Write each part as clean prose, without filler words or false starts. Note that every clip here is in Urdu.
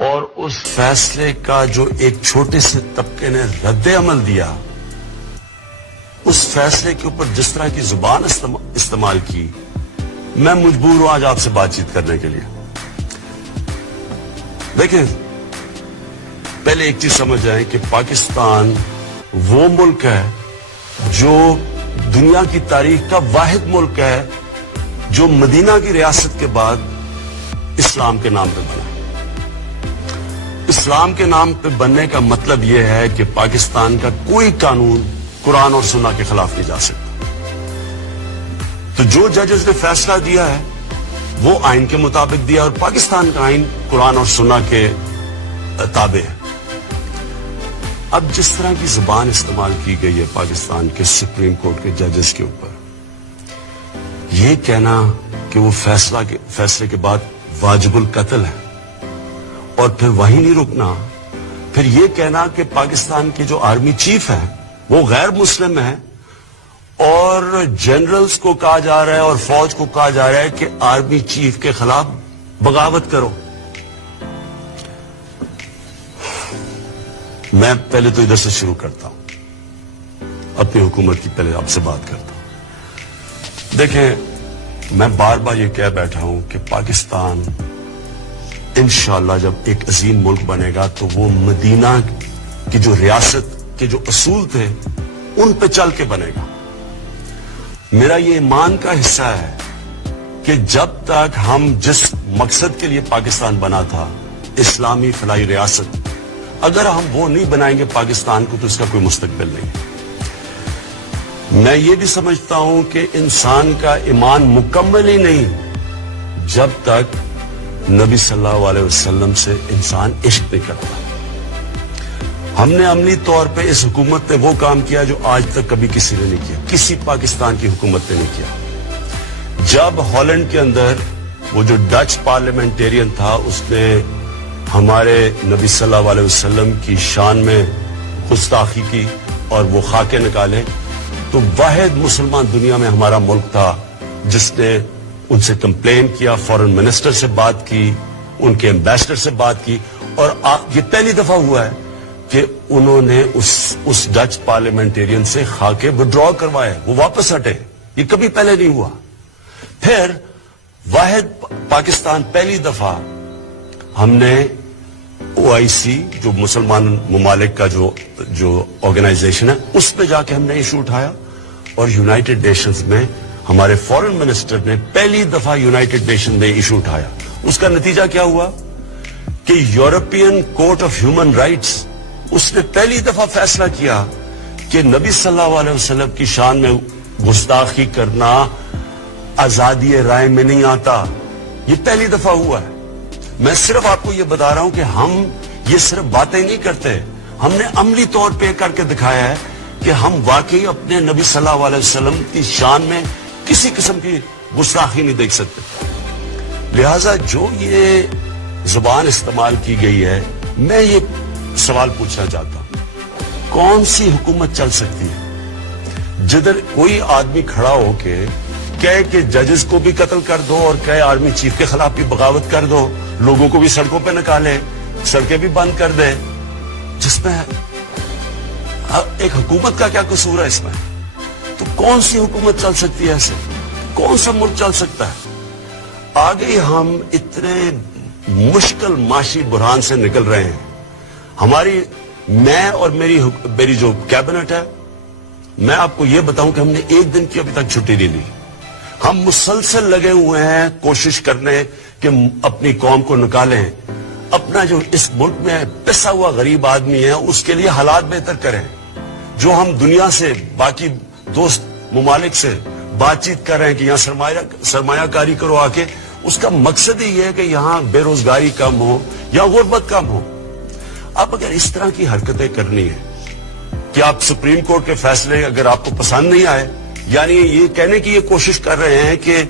اور اس فیصلے کا جو ایک چھوٹے سے طبقے نے رد عمل دیا، اس فیصلے کے اوپر جس طرح کی زبان استعمال کی، میں مجبور ہوں آج آپ سے بات چیت کرنے کے لیے. دیکھیں، پہلے ایک چیز سمجھ جائیں کہ پاکستان وہ ملک ہے جو دنیا کی تاریخ کا واحد ملک ہے جو مدینہ کی ریاست کے بعد اسلام کے نام پہ بنا. اسلام کے نام پہ بننے کا مطلب یہ ہے کہ پاکستان کا کوئی قانون قرآن اور سنہ کے خلاف نہیں جا سکتا. تو جو ججز نے فیصلہ دیا ہے وہ آئین کے مطابق دیا، اور پاکستان کا آئین قرآن اور سنہ کے تابع ہے. اب جس طرح کی زبان استعمال کی گئی ہے پاکستان کے سپریم کورٹ کے ججز کے اوپر، یہ کہنا کہ وہ فیصلے کے بعد واجب القتل ہے، اور پھر وہیں نہیں رکنا، پھر یہ کہنا کہ پاکستان کے جو آرمی چیف ہیں وہ غیر مسلم ہیں، اور جنرلز کو کہا جا رہا ہے اور فوج کو کہا جا رہا ہے کہ آرمی چیف کے خلاف بغاوت کرو. میں پہلے تو ادھر سے شروع کرتا ہوں، اپنی حکومت کی پہلے آپ سے بات کرتا ہوں. دیکھیں، میں بار بار یہ کہہ بیٹھا ہوں کہ پاکستان انشاءاللہ جب ایک عظیم ملک بنے گا تو وہ مدینہ کی جو ریاست کے جو اصول تھے ان پہ چل کے بنے گا. میرا یہ ایمان کا حصہ ہے کہ جب تک ہم جس مقصد کے لیے پاکستان بنا تھا، اسلامی فلاحی ریاست، اگر ہم وہ نہیں بنائیں گے پاکستان کو تو اس کا کوئی مستقبل نہیں. میں یہ بھی سمجھتا ہوں کہ انسان کا ایمان مکمل ہی نہیں جب تک نبی صلی اللہ علیہ وسلم سے انسان عشق نہیں کرتا. ہم نے عملی طور پہ اس حکومت نے وہ کام کیا جو آج تک کبھی کسی نے نہیں کیا، کسی پاکستان کی حکومت نے نہیں کیا. جب ہالینڈ کے اندر وہ جو ڈچ پارلیمنٹیرین تھا اس نے ہمارے نبی صلی اللہ علیہ وسلم کی شان میں گستاخی کی اور وہ خاکے نکالے، تو واحد مسلمان دنیا میں ہمارا ملک تھا جس نے ان سے کمپلین کیا، فورن منسٹر سے بات کی، ان کے ایمبیسڈر سے بات کی، اور یہ پہلی دفعہ ہوا ہے کہ انہوں نے اس ڈچ پارلیمنٹیرین سے خاکے وڈرا کروائے، وہ واپس ہٹے. یہ کبھی پہلے نہیں ہوا. پھر واحد پاکستان پہلی دفعہ ہم نے OIC جو مسلمان ممالک کا جو آرگنائزیشن ہے اس پہ جا کے ہم نے ایشو اٹھایا، اور یونائٹڈ نیشنز میں ہمارے فورن منسٹر نے پہلی دفعہ یونائٹڈ نیشن میں ایشو اٹھایا. اس کا نتیجہ کیا ہوا کہ European Court of Human Rights اس نے پہلی دفعہ فیصلہ کیا کہ نبی صلی اللہ علیہ وسلم کی شان میں گستاخی کرنا آزادی رائے میں نہیں آتا. یہ پہلی دفعہ ہوا ہے. میں صرف آپ کو یہ بتا رہا ہوں کہ ہم یہ صرف باتیں نہیں کرتے، ہم نے عملی طور پہ کر کے دکھایا ہے کہ ہم واقعی اپنے نبی صلی اللہ علیہ وسلم کی شان میں کسی قسم کی گستاخی نہیں دیکھ سکتے. لہذا جو یہ زبان استعمال کی گئی ہے، میں یہ سوال پوچھنا چاہتا ہوں، کون سی حکومت چل سکتی ہے جدھر کوئی آدمی کھڑا ہو کے کہے کہ ججز کو بھی قتل کر دو اور کہے آرمی چیف کے خلاف بھی بغاوت کر دو، لوگوں کو بھی سڑکوں پہ نکالے، سڑکیں بھی بند کر دے، جس میں ایک حکومت کا کیا قصور ہے اس میں؟ تو کون سی حکومت چل سکتی ہے ایسے؟ کون سا ملک چل سکتا ہے؟ آگے ہم اتنے مشکل معاشی بحران سے نکل رہے ہیں. میں اور میری جو کیبنٹ ہے، میں آپ کو یہ بتاؤں کہ ہم نے ایک دن کی ابھی تک چھٹی نہیں لی. ہم مسلسل لگے ہوئے ہیں کوشش کرنے کہ اپنی قوم کو نکالیں، اپنا جو اس ملک میں پسا ہوا غریب آدمی ہے اس کے لیے حالات بہتر کریں. جو ہم دنیا سے، باقی دوست ممالک سے بات چیت کر رہے ہیں کہ یہاں سرمایہ کاری کرو آ کے، اس کا مقصد ہی ہے کہ یہاں بے روزگاری کم ہو یا غربت کم ہو. اب اگر اس طرح کی حرکتیں کرنی ہے کہ آپ سپریم کورٹ کے فیصلے اگر آپ کو پسند نہیں آئے، یعنی یہ کہنے کی یہ کوشش کر رہے ہیں کہ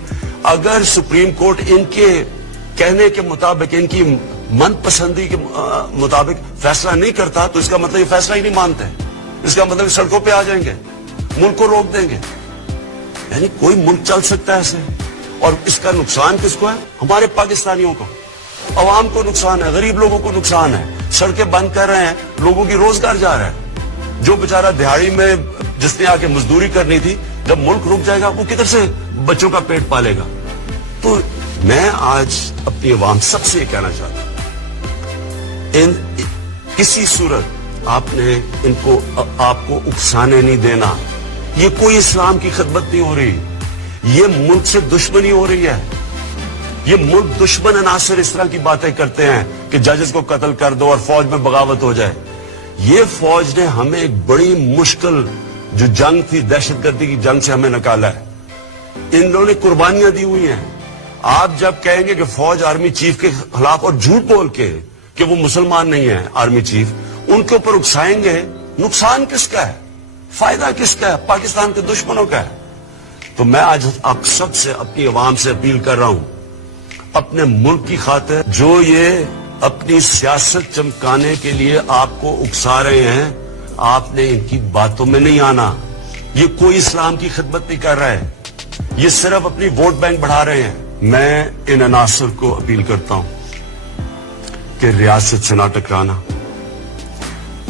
اگر سپریم کورٹ ان کے کہنے کے مطابق، ان کی من پسندی کے مطابق فیصلہ نہیں کرتا تو اس کا مطلب یہ فیصلہ ہی نہیں مانتے، اس کا مطلب سڑکوں پہ آ جائیں گے، ملک کو روک دیں گے. یعنی کوئی ملک چل سکتا ہے ایسے، اور اس کا نقصان کس کو ہے؟ ہمارے پاکستانیوں کو. عوام کو نقصان ہے, غریب لوگوں کو نقصان ہے. سڑکیں بند کر رہے ہیں, لوگوں کی روزگار جا رہا ہے. جو بیچارہ دہاڑی میں جس نے آ کے مزدوری کرنی تھی, جب ملک رک جائے گا وہ کدھر سے بچوں کا پیٹ پالے گا؟ تو میں آج اپنی عوام سب سے یہ کہنا چاہتا ہوں, کسی صورت آپ نے ان کو آپ کو اکسانے نہیں دینا. یہ کوئی اسلام کی خدمت نہیں ہو رہی, یہ ملک سے دشمنی ہو رہی ہے. یہ ملک دشمن عناصر اس طرح کی باتیں کرتے ہیں کہ ججز کو قتل کر دو اور فوج میں بغاوت ہو جائے. یہ فوج نے ہمیں ایک بڑی مشکل جو جنگ تھی, دہشت گردی کی جنگ سے ہمیں نکالا ہے. ان لوگوں نے قربانیاں دی ہوئی ہیں. آپ جب کہیں گے کہ فوج آرمی چیف کے خلاف, اور جھوٹ بول کے کہ وہ مسلمان نہیں ہے آرمی چیف, ان کے اوپر اکسائیں گے, نقصان کس کا ہے, فائدہ کس کا ہے؟ پاکستان کے دشمنوں کا ہے. تو میں آج آپ سب سے, اپنی عوام سے اپیل کر رہا ہوں, اپنے ملک کی خاطر جو یہ اپنی سیاست چمکانے کے لیے آپ کو اکسا رہے ہیں, آپ نے ان کی باتوں میں نہیں آنا. یہ کوئی اسلام کی خدمت نہیں کر رہا ہے, یہ صرف اپنی ووٹ بینک بڑھا رہے ہیں. میں ان عناصر کو اپیل کرتا ہوں کہ ریاست سے نہ ٹکرانا.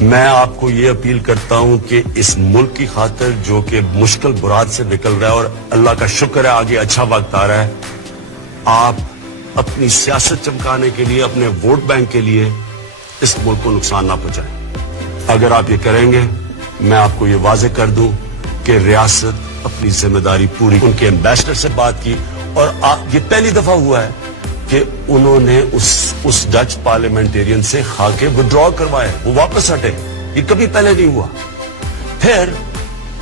میں آپ کو یہ اپیل کرتا ہوں کہ اس ملک کی خاطر جو کہ مشکل برات سے نکل رہا ہے, اور اللہ کا شکر ہے آگے اچھا وقت آ رہا ہے, آپ اپنی سیاست چمکانے کے لیے, اپنے ووٹ بینک کے لیے اس ملک کو نقصان نہ پہنچائیں. اگر آپ یہ کریں گے, میں آپ کو یہ واضح کر دوں کہ ریاست اپنی ذمہ داری پوری. ان کے ایمبیسڈر سے بات کی, اور یہ پہلی دفعہ ہوا ہے کہ انہوں نے اس ڈچ پارلیمنٹیرین سے خاکے وڈرا کروائے, وہ واپس ہٹے. یہ کبھی پہلے نہیں ہوا. پھر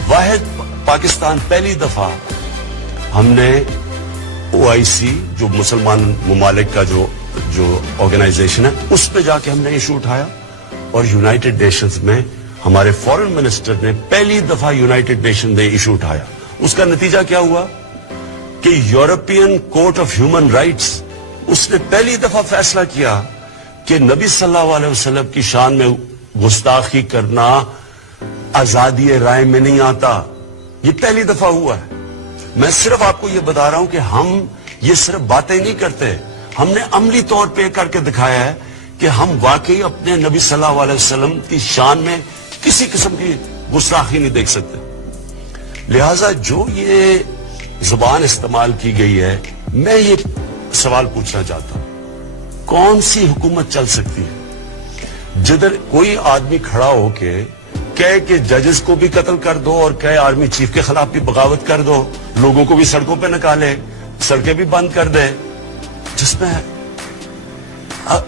واحد پاکستان پہلی دفعہ ہم نے OIC جو مسلمان ممالک کا جو آرگنائزیشن ہے, اس پہ جا کے ہم نے ایشو اٹھایا, اور یونائٹڈ نیشنز میں ہمارے فورن منسٹر نے پہلی دفعہ یونائٹڈ نیشن نے ایشو اٹھایا. اس کا نتیجہ کیا ہوا کہ European Court of Human Rights, اس نے پہلی دفعہ فیصلہ کیا کہ نبی صلی اللہ علیہ وسلم کی شان میں گستاخی کرنا آزادی رائے میں نہیں آتا. یہ پہلی دفعہ ہوا ہے. میں صرف آپ کو یہ بتا رہا ہوں کہ ہم یہ صرف باتیں نہیں کرتے, ہم نے عملی طور پہ کر کے دکھایا ہے کہ ہم واقعی اپنے نبی صلی اللہ علیہ وسلم کی شان میں کسی قسم کی گستاخی نہیں دیکھ سکتے. لہذا جو یہ زبان استعمال کی گئی ہے, میں یہ سوال پوچھنا چاہتا ہوں, کون سی حکومت چل سکتی ہے جدھر کوئی آدمی کھڑا ہو کے کہے کہ ججز کو بھی قتل کر دو, اور کہے آرمی چیف کے خلاف بھی بغاوت کر دو, لوگوں کو بھی سڑکوں پہ نکالے, سڑکیں بھی بند کر دے, جس میں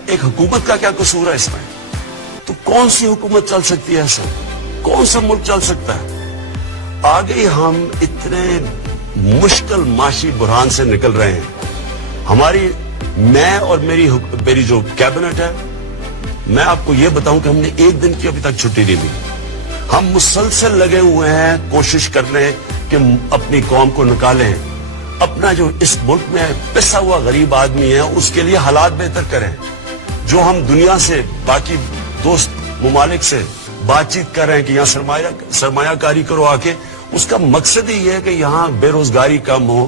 ایک حکومت کا کیا قصور ہے اس میں؟ تو کون سی حکومت چل سکتی ہے ایسا؟ کون سا ملک چل سکتا ہے؟ آگے ہم اتنے مشکل معاشی بحران سے نکل رہے ہیں. میں اور میری جو کیبنٹ ہے, میں آپ کو یہ بتاؤں کہ ہم نے ایک دن کی ابھی تک چھٹی نہیں لی. ہم مسلسل لگے ہوئے ہیں کوشش کرنے کہ اپنی قوم کو نکالیں, اپنا جو اس ملک میں پسا ہوا غریب آدمی ہے اس کے لیے حالات بہتر کریں. جو ہم دنیا سے, باقی دوست ممالک سے بات چیت کر رہے ہیں کہ یہاں سرمایہ کاری کرو آ کے, اس کا مقصد ہی یہ ہے کہ یہاں بے روزگاری کم ہو.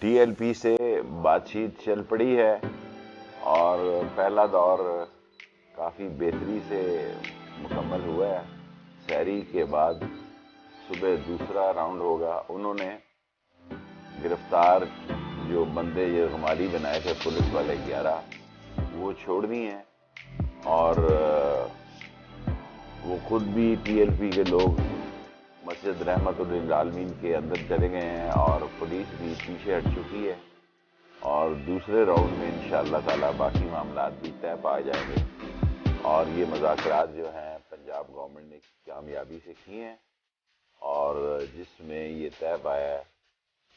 TLP سے بات چیت چل پڑی ہے, اور پہلا دور کافی بہتری سے مکمل ہوا ہے. سحری کے بعد صبح دوسرا راؤنڈ ہوگا. انہوں نے گرفتار جو بندے یہ غماری بنائے تھے پولیس والے 11, وہ چھوڑ دی ہیں, اور وہ خود بھی TLP کے لوگ مسجد رحمت للعالمین کے اندر چلے گئے ہیں, اور پولیس بھی پیچھے ہٹ چکی ہے. اور دوسرے راؤنڈ میں انشاءاللہ تعالی باقی معاملات بھی طے پا جائیں گے, اور یہ مذاکرات جو ہیں پنجاب گورنمنٹ نے کامیابی سے کی ہیں, اور جس میں یہ طے پایا ہے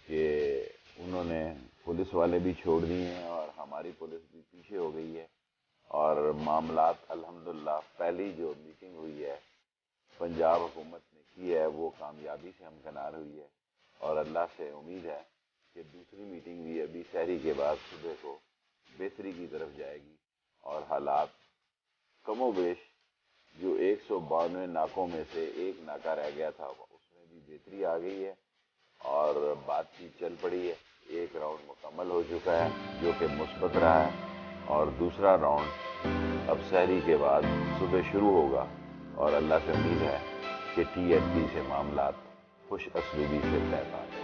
کہ انہوں نے پولیس والے بھی چھوڑ دیے ہیں, اور ہماری پولیس بھی پیچھے ہو گئی ہے, اور معاملات الحمدللہ پہلی جو میٹنگ ہوئی ہے پنجاب حکومت نے کی ہے وہ کامیابی سے ہمکنار ہوئی ہے, اور اللہ سے امید ہے کہ دوسری میٹنگ بھی ابھی سحری کے بعد صبح کو بہتری کی طرف جائے گی, اور حالات کم و بیش جو 192 ناکوں میں سے ایک ناکہ رہ گیا تھا اس میں بھی بہتری آ گئی ہے اور بات چیت چل پڑی ہے. ایک راؤنڈ مکمل ہو چکا ہے جو کہ مثبت رہا ہے اور دوسرا راؤنڈ اب سحری کے بعد صبح شروع ہوگا اور اللہ سے امید ہے کہ TNP سے معاملات خوش اسلوبی سے طے پائیں.